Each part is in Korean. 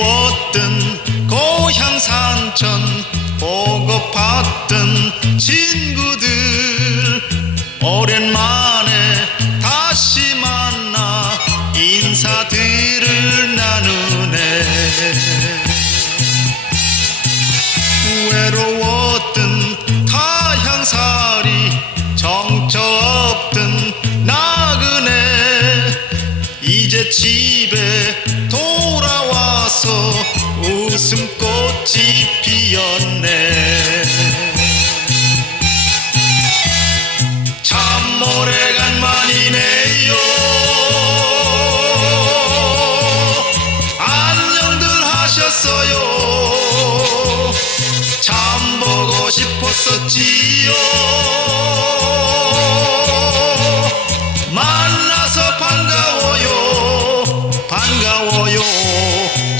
그리웠던 고향 산천 보고 봤던 친구들. 오랜만에 다시 만나 인사들을 나누네. 외로웠던 타향살이 정처 없던 나그네. 이제 집 싶었었지요. 만나서 반가워요. 반가워요.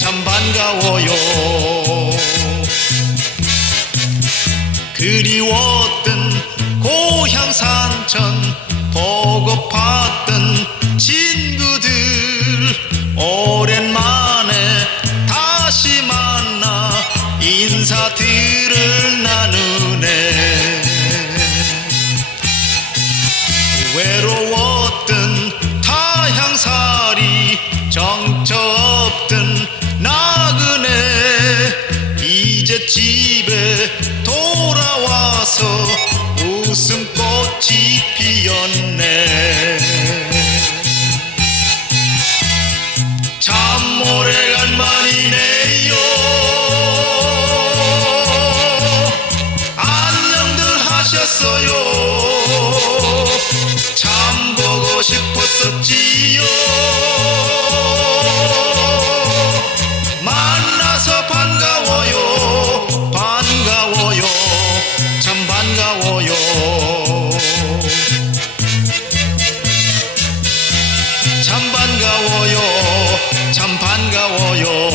참 반가워요. 그리웠던 고향 산천 보고 봤던 친구들 오랜 집에 돌아와서 웃음꽃이 피었네. 참 오래간만이네요. 안녕들 하셨어요. 참 보고 싶었었지 반가워요. 참 반가워요